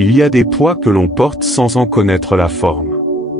Il y a des poids que l'on porte sans en connaître la forme.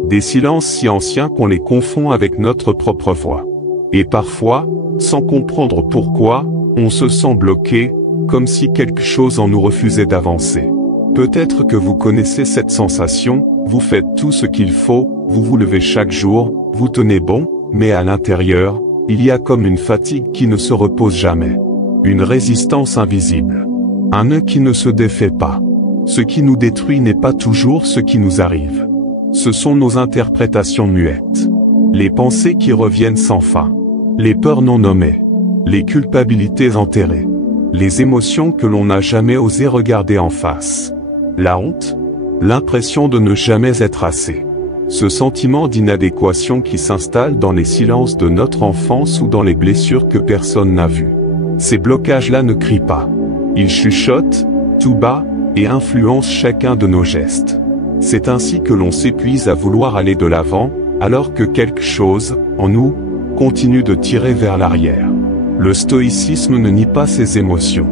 Des silences si anciens qu'on les confond avec notre propre voix. Et parfois, sans comprendre pourquoi, on se sent bloqué, comme si quelque chose en nous refusait d'avancer. Peut-être que vous connaissez cette sensation, vous faites tout ce qu'il faut, vous vous levez chaque jour, vous tenez bon, mais à l'intérieur, il y a comme une fatigue qui ne se repose jamais. Une résistance invisible. Un nœud qui ne se défait pas. Ce qui nous détruit n'est pas toujours ce qui nous arrive. Ce sont nos interprétations muettes. Les pensées qui reviennent sans fin. Les peurs non nommées. Les culpabilités enterrées. Les émotions que l'on n'a jamais osé regarder en face. La honte. L'impression de ne jamais être assez. Ce sentiment d'inadéquation qui s'installe dans les silences de notre enfance ou dans les blessures que personne n'a vues. Ces blocages-là ne crient pas. Ils chuchotent, tout bas, et influencent chacun de nos gestes. C'est ainsi que l'on s'épuise à vouloir aller de l'avant, alors que quelque chose, en nous, continue de tirer vers l'arrière. Le stoïcisme ne nie pas ses émotions.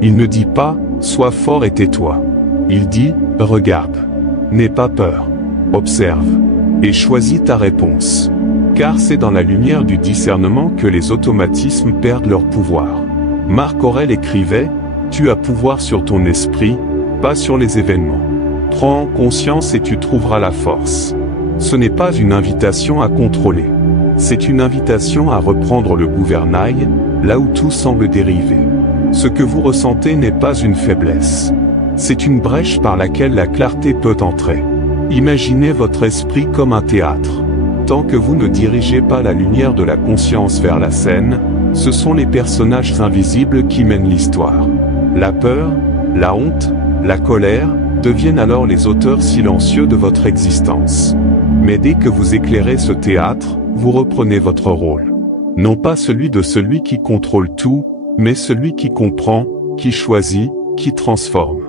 Il ne dit pas « sois fort et tais-toi ». Il dit « regarde, n'aie pas peur, observe, et choisis ta réponse ». Car c'est dans la lumière du discernement que les automatismes perdent leur pouvoir. Marc Aurèle écrivait « tu as pouvoir sur ton esprit, pas sur les événements. Prends conscience et tu trouveras la force ». Ce n'est pas une invitation à contrôler. C'est une invitation à reprendre le gouvernail, là où tout semble dériver. Ce que vous ressentez n'est pas une faiblesse. C'est une brèche par laquelle la clarté peut entrer. Imaginez votre esprit comme un théâtre. Tant que vous ne dirigez pas la lumière de la conscience vers la scène, ce sont les personnages invisibles qui mènent l'histoire. La peur, la honte, la colère, deviennent alors les auteurs silencieux de votre existence. Mais dès que vous éclairez ce théâtre, vous reprenez votre rôle. Non pas celui de celui qui contrôle tout, mais celui qui comprend, qui choisit, qui transforme.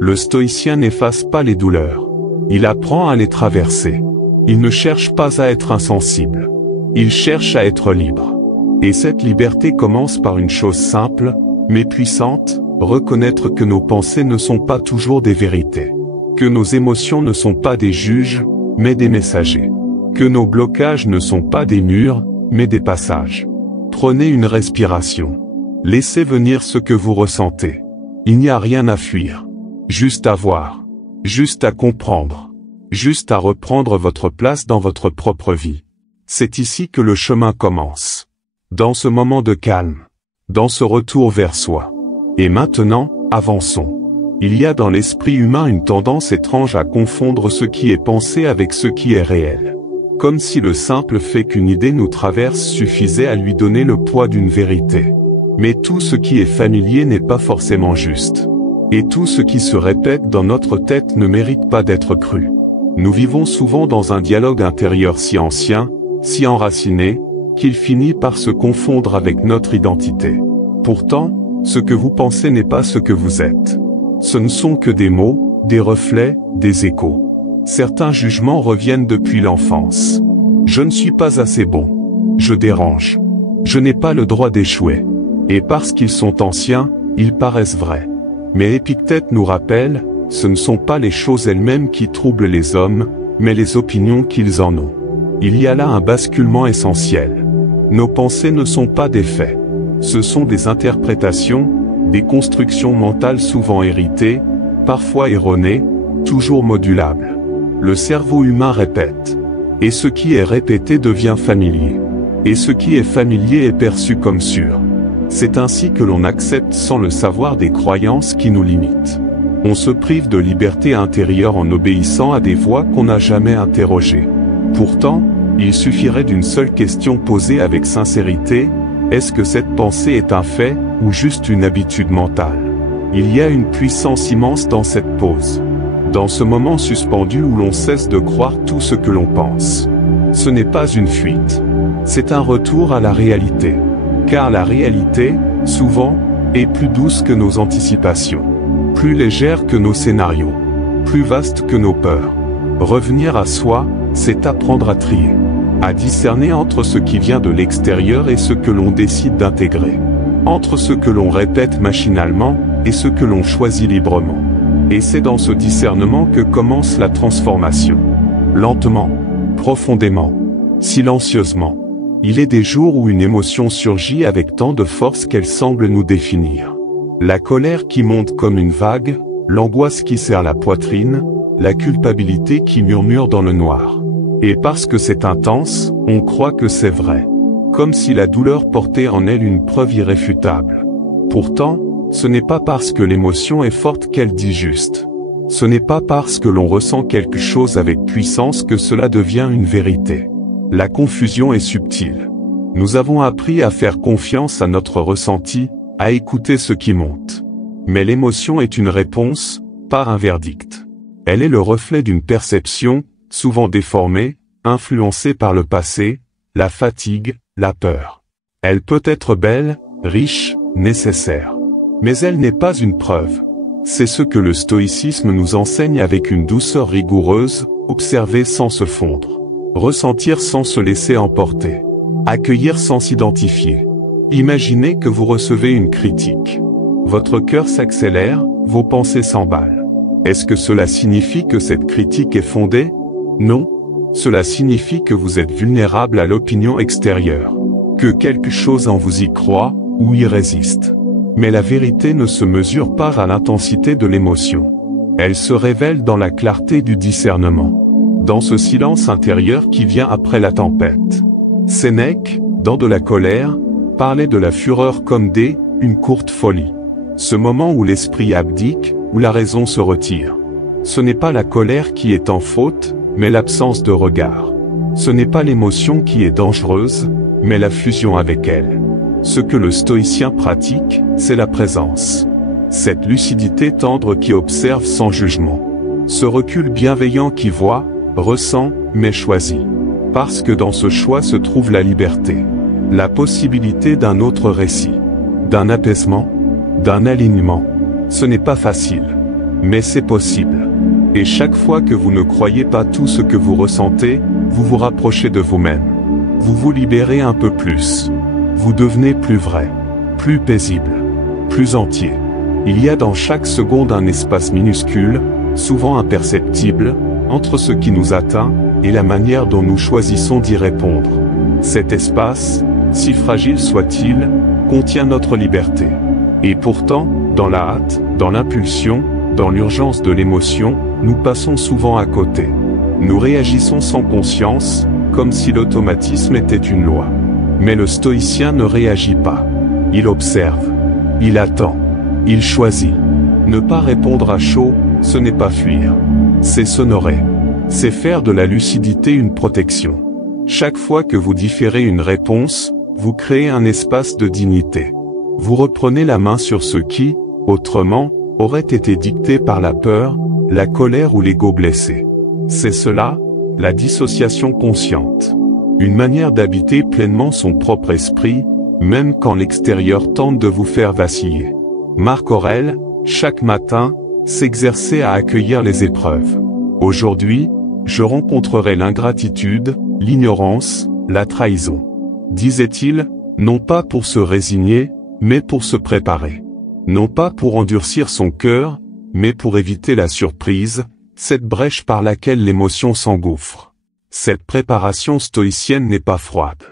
Le stoïcien n'efface pas les douleurs. Il apprend à les traverser. Il ne cherche pas à être insensible. Il cherche à être libre. Et cette liberté commence par une chose simple, mais puissante, reconnaître que nos pensées ne sont pas toujours des vérités. Que nos émotions ne sont pas des juges, mais des messagers. Que nos blocages ne sont pas des murs, mais des passages. Prenez une respiration. Laissez venir ce que vous ressentez. Il n'y a rien à fuir. Juste à voir. Juste à comprendre. Juste à reprendre votre place dans votre propre vie. C'est ici que le chemin commence. Dans ce moment de calme. Dans ce retour vers soi. Et maintenant, avançons. Il y a dans l'esprit humain une tendance étrange à confondre ce qui est pensé avec ce qui est réel. Comme si le simple fait qu'une idée nous traverse suffisait à lui donner le poids d'une vérité. Mais tout ce qui est familier n'est pas forcément juste. Et tout ce qui se répète dans notre tête ne mérite pas d'être cru. Nous vivons souvent dans un dialogue intérieur si ancien, si enraciné, qu'il finit par se confondre avec notre identité. Pourtant, ce que vous pensez n'est pas ce que vous êtes. Ce ne sont que des mots, des reflets, des échos. Certains jugements reviennent depuis l'enfance. Je ne suis pas assez bon. Je dérange. Je n'ai pas le droit d'échouer. Et parce qu'ils sont anciens, ils paraissent vrais. Mais Épictète nous rappelle, ce ne sont pas les choses elles-mêmes qui troublent les hommes, mais les opinions qu'ils en ont. Il y a là un basculement essentiel. Nos pensées ne sont pas des faits. Ce sont des interprétations, des constructions mentales souvent héritées, parfois erronées, toujours modulables. Le cerveau humain répète. Et ce qui est répété devient familier. Et ce qui est familier est perçu comme sûr. C'est ainsi que l'on accepte sans le savoir des croyances qui nous limitent. On se prive de liberté intérieure en obéissant à des voix qu'on n'a jamais interrogées. Pourtant, il suffirait d'une seule question posée avec sincérité: est-ce que cette pensée est un fait, ou juste une habitude mentale? Il y a une puissance immense dans cette pause. Dans ce moment suspendu où l'on cesse de croire tout ce que l'on pense. Ce n'est pas une fuite. C'est un retour à la réalité. Car la réalité, souvent, est plus douce que nos anticipations. Plus légère que nos scénarios. Plus vaste que nos peurs. Revenir à soi, c'est apprendre à trier. À discerner entre ce qui vient de l'extérieur et ce que l'on décide d'intégrer. Entre ce que l'on répète machinalement, et ce que l'on choisit librement. Et c'est dans ce discernement que commence la transformation. Lentement, profondément, silencieusement. Il est des jours où une émotion surgit avec tant de force qu'elle semble nous définir. La colère qui monte comme une vague, l'angoisse qui serre la poitrine, la culpabilité qui murmure dans le noir. Et parce que c'est intense, on croit que c'est vrai. Comme si la douleur portait en elle une preuve irréfutable. Pourtant, ce n'est pas parce que l'émotion est forte qu'elle dit juste. Ce n'est pas parce que l'on ressent quelque chose avec puissance que cela devient une vérité. La confusion est subtile. Nous avons appris à faire confiance à notre ressenti, à écouter ce qui monte. Mais l'émotion est une réponse, pas un verdict. Elle est le reflet d'une perception, souvent déformée, influencée par le passé, la fatigue, la peur. Elle peut être belle, riche, nécessaire. Mais elle n'est pas une preuve. C'est ce que le stoïcisme nous enseigne avec une douceur rigoureuse, observer sans se fondre. Ressentir sans se laisser emporter. Accueillir sans s'identifier. Imaginez que vous recevez une critique. Votre cœur s'accélère, vos pensées s'emballent. Est-ce que cela signifie que cette critique est fondée? Non. Cela signifie que vous êtes vulnérable à l'opinion extérieure. Que quelque chose en vous y croit, ou y résiste. Mais la vérité ne se mesure pas à l'intensité de l'émotion. Elle se révèle dans la clarté du discernement. Dans ce silence intérieur qui vient après la tempête. Sénèque, dans De la colère, parlait de la fureur comme une courte folie. Ce moment où l'esprit abdique, où la raison se retire. Ce n'est pas la colère qui est en faute, mais l'absence de regard. Ce n'est pas l'émotion qui est dangereuse, mais la fusion avec elle. Ce que le stoïcien pratique, c'est la présence. Cette lucidité tendre qui observe sans jugement. Ce recul bienveillant qui voit, ressent, mais choisit. Parce que dans ce choix se trouve la liberté. La possibilité d'un autre récit. D'un apaisement. D'un alignement. Ce n'est pas facile. Mais c'est possible. Et chaque fois que vous ne croyez pas tout ce que vous ressentez, vous vous rapprochez de vous-même. Vous vous libérez un peu plus. Vous devenez plus vrai, plus paisible, plus entier. Il y a dans chaque seconde un espace minuscule, souvent imperceptible, entre ce qui nous atteint, et la manière dont nous choisissons d'y répondre. Cet espace, si fragile soit-il, contient notre liberté. Et pourtant, dans la hâte, dans l'impulsion, dans l'urgence de l'émotion, nous passons souvent à côté. Nous réagissons sans conscience, comme si l'automatisme était une loi. Mais le stoïcien ne réagit pas. Il observe. Il attend. Il choisit. Ne pas répondre à chaud, ce n'est pas fuir. C'est s'honorer. C'est faire de la lucidité une protection. Chaque fois que vous différez une réponse, vous créez un espace de dignité. Vous reprenez la main sur ce qui, autrement, aurait été dicté par la peur, la colère ou l'ego blessé. C'est cela, la dissociation consciente. Une manière d'habiter pleinement son propre esprit, même quand l'extérieur tente de vous faire vaciller. Marc Aurèle, chaque matin, s'exercer à accueillir les épreuves. Aujourd'hui, je rencontrerai l'ingratitude, l'ignorance, la trahison. Disait-il, non pas pour se résigner, mais pour se préparer. Non pas pour endurcir son cœur, mais pour éviter la surprise, cette brèche par laquelle l'émotion s'engouffre. Cette préparation stoïcienne n'est pas froide.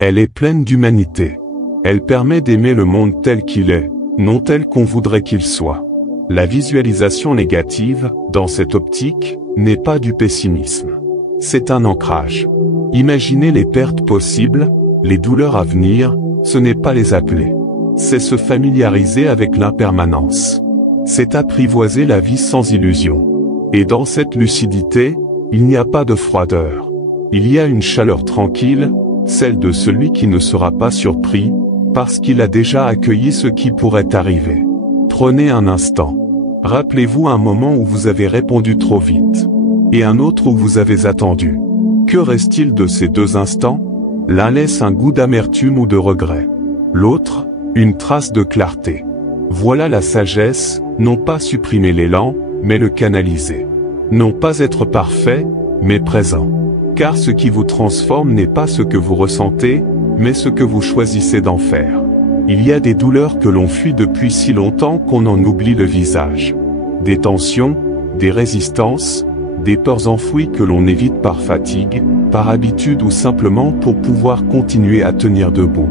Elle est pleine d'humanité. Elle permet d'aimer le monde tel qu'il est, non tel qu'on voudrait qu'il soit. La visualisation négative, dans cette optique, n'est pas du pessimisme. C'est un ancrage. Imaginer les pertes possibles, les douleurs à venir, ce n'est pas les appeler. C'est se familiariser avec l'impermanence. C'est apprivoiser la vie sans illusion. Et dans cette lucidité, il n'y a pas de froideur. Il y a une chaleur tranquille, celle de celui qui ne sera pas surpris, parce qu'il a déjà accueilli ce qui pourrait arriver. Prenez un instant. Rappelez-vous un moment où vous avez répondu trop vite. Et un autre où vous avez attendu. Que reste-t-il de ces deux instants? L'un laisse un goût d'amertume ou de regret. L'autre, une trace de clarté. Voilà la sagesse, non pas supprimer l'élan, mais le canaliser. Non pas être parfait, mais présent. Car ce qui vous transforme n'est pas ce que vous ressentez, mais ce que vous choisissez d'en faire. Il y a des douleurs que l'on fuit depuis si longtemps qu'on en oublie le visage. des tensions, des résistances, des peurs enfouies que l'on évite par fatigue, par habitude ou simplement pour pouvoir continuer à tenir debout.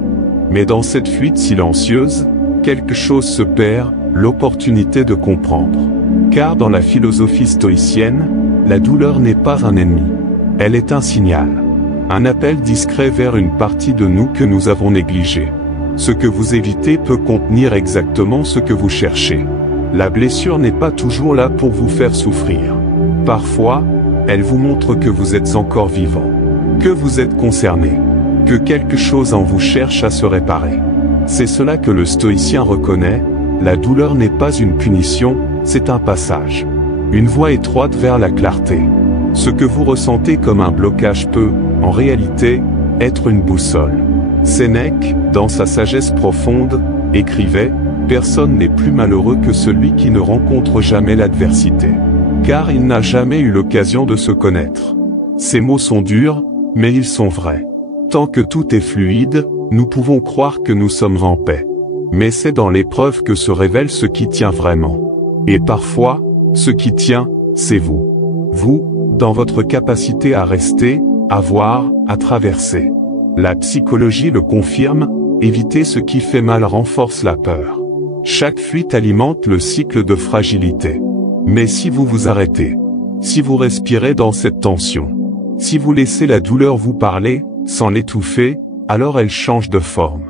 Mais dans cette fuite silencieuse, quelque chose se perd, l'opportunité de comprendre. Car dans la philosophie stoïcienne, la douleur n'est pas un ennemi. Elle est un signal. Un appel discret vers une partie de nous que nous avons négligée. Ce que vous évitez peut contenir exactement ce que vous cherchez. La blessure n'est pas toujours là pour vous faire souffrir. Parfois, elle vous montre que vous êtes encore vivant, que vous êtes concerné, que quelque chose en vous cherche à se réparer. C'est cela que le stoïcien reconnaît, la douleur n'est pas une punition, c'est un passage. Une voie étroite vers la clarté. Ce que vous ressentez comme un blocage peut, en réalité, être une boussole. Sénèque, dans sa sagesse profonde, écrivait « Personne n'est plus malheureux que celui qui ne rencontre jamais l'adversité. Car il n'a jamais eu l'occasion de se connaître. » Ces mots sont durs, mais ils sont vrais. Tant que tout est fluide, nous pouvons croire que nous sommes en paix. Mais c'est dans l'épreuve que se révèle ce qui tient vraiment. Et parfois, ce qui tient, c'est vous. Vous, dans votre capacité à rester, à voir, à traverser. La psychologie le confirme, éviter ce qui fait mal renforce la peur. Chaque fuite alimente le cycle de fragilité. Mais si vous vous arrêtez, si vous respirez dans cette tension, si vous laissez la douleur vous parler, sans l'étouffer, alors elle change de forme.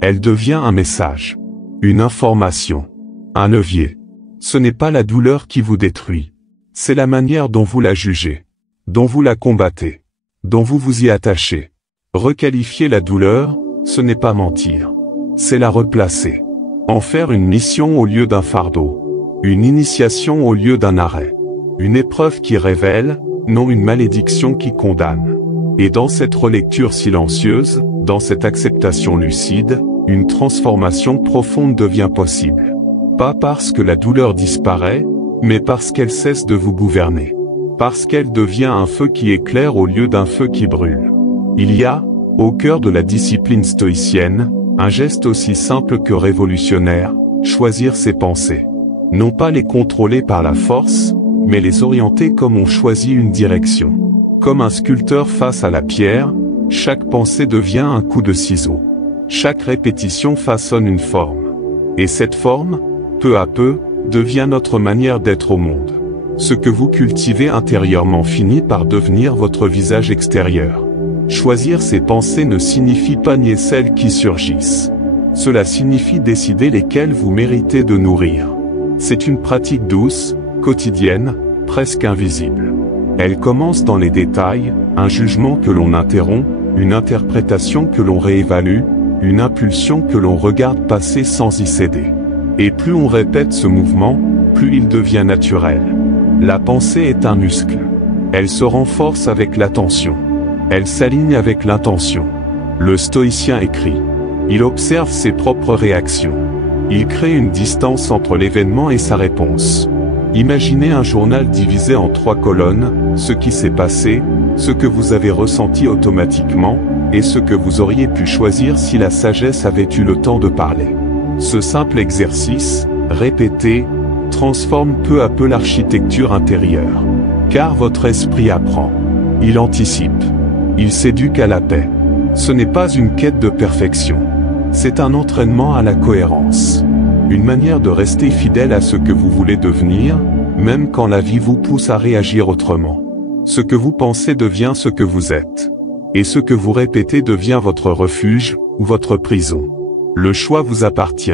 Elle devient un message, une information, un levier. Ce n'est pas la douleur qui vous détruit. C'est la manière dont vous la jugez, dont vous la combattez, dont vous vous y attachez. Requalifier la douleur, ce n'est pas mentir. C'est la replacer. En faire une mission au lieu d'un fardeau. Une initiation au lieu d'un arrêt. Une épreuve qui révèle, non une malédiction qui condamne. Et dans cette relecture silencieuse, dans cette acceptation lucide, une transformation profonde devient possible. Pas parce que la douleur disparaît, mais parce qu'elle cesse de vous gouverner. Parce qu'elle devient un feu qui éclaire au lieu d'un feu qui brûle. Il y a, au cœur de la discipline stoïcienne, un geste aussi simple que révolutionnaire, choisir ses pensées. Non pas les contrôler par la force, mais les orienter comme on choisit une direction. Comme un sculpteur face à la pierre, chaque pensée devient un coup de ciseau. Chaque répétition façonne une forme. Et cette forme, peu à peu, devient notre manière d'être au monde. Ce que vous cultivez intérieurement finit par devenir votre visage extérieur. Choisir ses pensées ne signifie pas nier celles qui surgissent. Cela signifie décider lesquelles vous méritez de nourrir. C'est une pratique douce, quotidienne, presque invisible. Elle commence dans les détails, un jugement que l'on interrompt, une interprétation que l'on réévalue, une impulsion que l'on regarde passer sans y céder. Et plus on répète ce mouvement, plus il devient naturel. La pensée est un muscle. Elle se renforce avec l'attention. Elle s'aligne avec l'intention. Le stoïcien écrit. Il observe ses propres réactions. Il crée une distance entre l'événement et sa réponse. Imaginez un journal divisé en 3 colonnes, ce qui s'est passé, ce que vous avez ressenti automatiquement, et ce que vous auriez pu choisir si la sagesse avait eu le temps de parler. Ce simple exercice, répété, transforme peu à peu l'architecture intérieure. Car votre esprit apprend. Il anticipe. Il s'éduque à la paix. Ce n'est pas une quête de perfection. C'est un entraînement à la cohérence. Une manière de rester fidèle à ce que vous voulez devenir, même quand la vie vous pousse à réagir autrement. Ce que vous pensez devient ce que vous êtes. Et ce que vous répétez devient votre refuge, ou votre prison. Le choix vous appartient.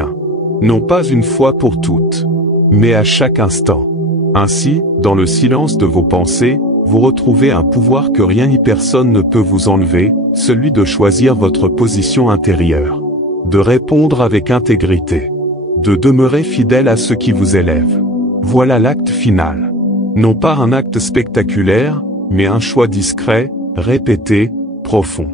Non pas une fois pour toutes, mais à chaque instant. Ainsi, dans le silence de vos pensées, vous retrouvez un pouvoir que rien ni personne ne peut vous enlever, celui de choisir votre position intérieure. De répondre avec intégrité. De demeurer fidèle à ce qui vous élève. Voilà l'acte final. Non pas un acte spectaculaire, mais un choix discret, répété, profond.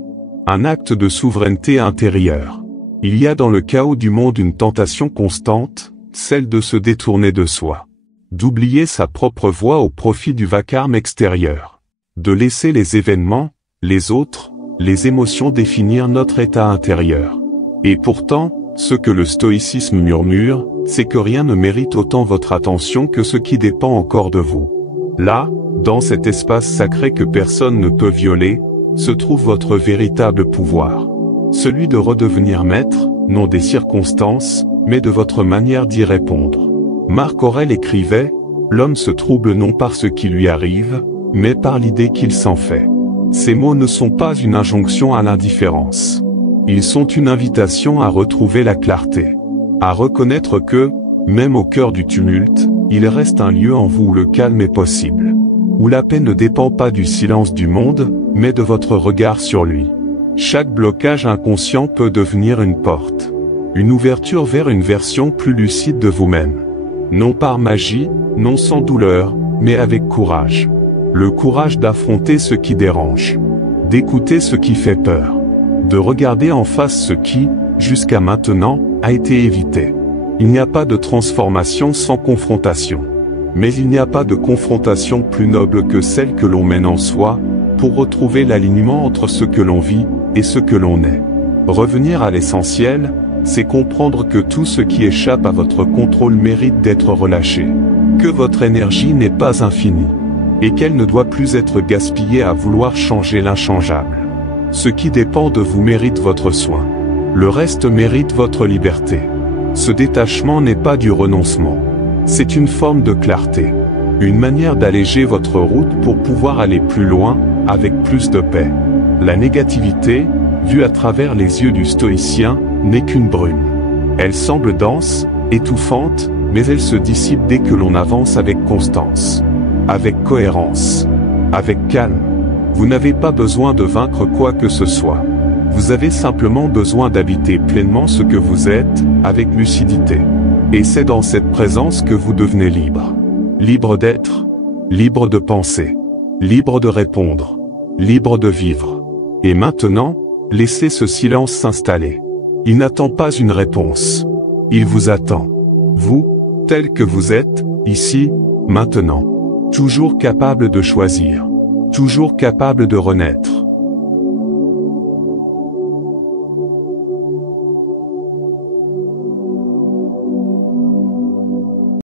Un acte de souveraineté intérieure. Il y a dans le chaos du monde une tentation constante, celle de se détourner de soi. D'oublier sa propre voix au profit du vacarme extérieur. De laisser les événements, les autres, les émotions définir notre état intérieur. Et pourtant, Ce que le stoïcisme murmure, c'est que rien ne mérite autant votre attention que ce qui dépend encore de vous. Là, dans cet espace sacré que personne ne peut violer, se trouve votre véritable pouvoir. Celui de redevenir maître, non des circonstances, mais de votre manière d'y répondre. Marc Aurèle écrivait, « L'homme se trouble non par ce qui lui arrive, mais par l'idée qu'il s'en fait. » Ces mots ne sont pas une injonction à l'indifférence. Ils sont une invitation à retrouver la clarté. À reconnaître que, même au cœur du tumulte, il reste un lieu en vous où le calme est possible. Où la paix ne dépend pas du silence du monde, mais de votre regard sur lui. Chaque blocage inconscient peut devenir une porte. Une ouverture vers une version plus lucide de vous-même. Non par magie, non sans douleur, mais avec courage. Le courage d'affronter ce qui dérange. D'écouter ce qui fait peur. De regarder en face ce qui, jusqu'à maintenant, a été évité. Il n'y a pas de transformation sans confrontation. Mais il n'y a pas de confrontation plus noble que celle que l'on mène en soi, pour retrouver l'alignement entre ce que l'on vit, et ce que l'on est. Revenir à l'essentiel, c'est comprendre que tout ce qui échappe à votre contrôle mérite d'être relâché. Que votre énergie n'est pas infinie. Et qu'elle ne doit plus être gaspillée à vouloir changer l'inchangeable. Ce qui dépend de vous mérite votre soin. Le reste mérite votre liberté. Ce détachement n'est pas du renoncement. C'est une forme de clarté. Une manière d'alléger votre route pour pouvoir aller plus loin, avec plus de paix. La négativité, vue à travers les yeux du stoïcien, n'est qu'une brume. Elle semble dense, étouffante, mais elle se dissipe dès que l'on avance avec constance. Avec cohérence. Avec calme. Vous n'avez pas besoin de vaincre quoi que ce soit. Vous avez simplement besoin d'habiter pleinement ce que vous êtes, avec lucidité. Et c'est dans cette présence que vous devenez libre. Libre d'être, libre de penser, libre de répondre, libre de vivre. Et maintenant, laissez ce silence s'installer. Il n'attend pas une réponse. Il vous attend. Vous, tel que vous êtes, ici, maintenant. Toujours capable de choisir. Toujours capable de renaître.